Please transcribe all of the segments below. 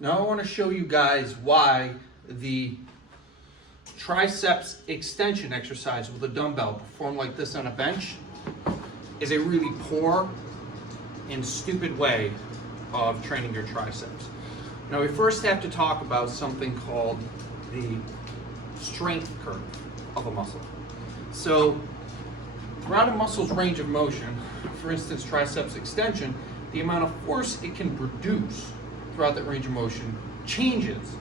Now I want to show you guys why the triceps extension exercise with a dumbbell performed like this on a bench is a really poor and stupid way of training your triceps. Now we first have to talk about something called the strength curve of a muscle. So throughout a muscle's range of motion, for instance triceps extension, the amount of force it can produce throughout that range of motion changes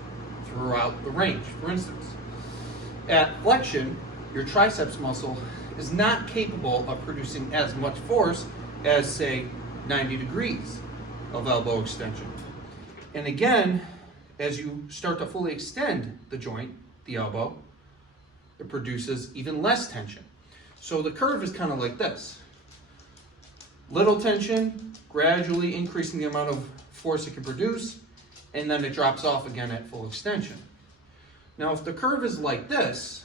throughout the range. For instance, at flexion, your triceps muscle is not capable of producing as much force as, say, 90 degrees of elbow extension. And again, as you start to fully extend the joint, the elbow, it produces even less tension. So the curve is kind of like this. Little tension, gradually increasing the amount of force it can produce, and then it drops off again at full extension. Now, if the curve is like this,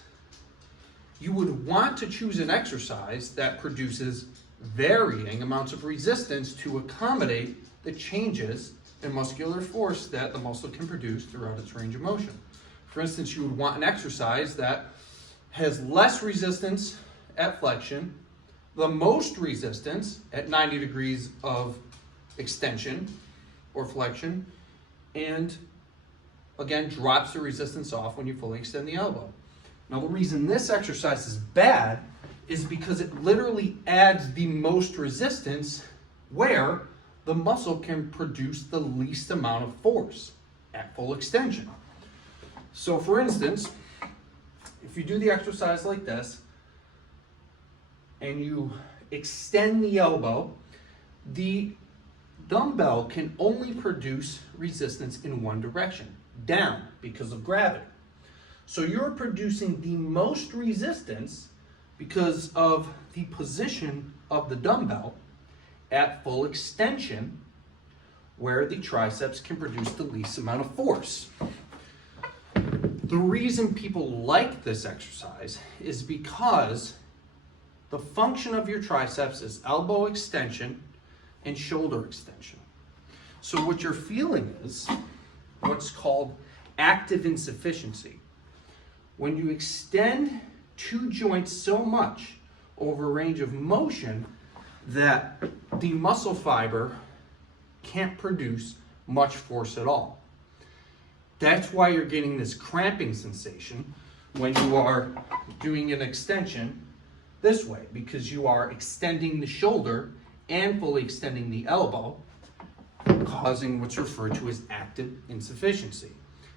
you would want to choose an exercise that produces varying amounts of resistance to accommodate the changes in muscular force that the muscle can produce throughout its range of motion. For instance, you would want an exercise that has less resistance at flexion, the most resistance at 90 degrees of extension or flexion, and again drops the resistance off when you fully extend the elbow. Now the reason this exercise is bad is because it literally adds the most resistance where the muscle can produce the least amount of force at full extension. So for instance, if you do the exercise like this and you extend the elbow, the dumbbell can only produce resistance in one direction, down, because of gravity. So you're producing the most resistance because of the position of the dumbbell at full extension, where the triceps can produce the least amount of force. The reason people like this exercise is because the function of your triceps is elbow extension and shoulder extension. So what you're feeling is what's called active insufficiency. When you extend two joints so much over a range of motion that the muscle fiber can't produce much force at all. That's why you're getting this cramping sensation when you are doing an extension this way, because you are extending the shoulder and fully extending the elbow, causing what's referred to as active insufficiency,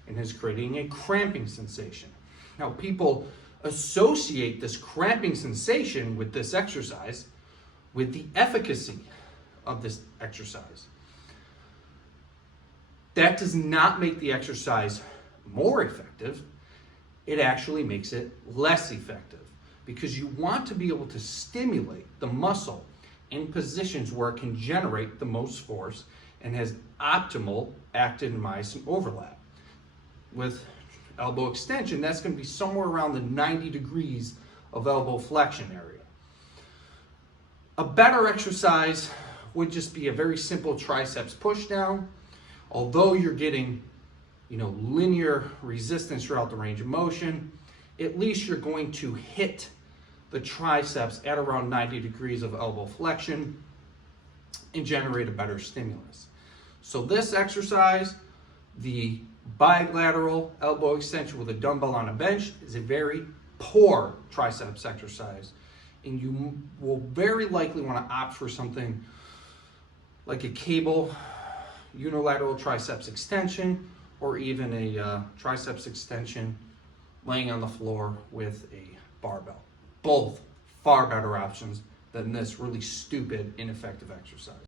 and is creating a cramping sensation. Now, people associate this cramping sensation with this exercise with the efficacy of this exercise. That does not make the exercise more effective. It actually makes it less effective, because you want to be able to stimulate the muscle in positions where it can generate the most force and has optimal actin and myosin overlap. With elbow extension, that's going to be somewhere around the 90 degrees of elbow flexion area. A better exercise would just be a very simple triceps push down. Although you're getting, linear resistance throughout the range of motion, at least you're going to hit the triceps at around 90 degrees of elbow flexion and generate a better stimulus. So this exercise, the bilateral elbow extension with a dumbbell on a bench, is a very poor triceps exercise. And you will very likely want to opt for something like a cable unilateral triceps extension, or even a triceps extension laying on the floor with a barbell. Both far better options than this really stupid, ineffective exercise.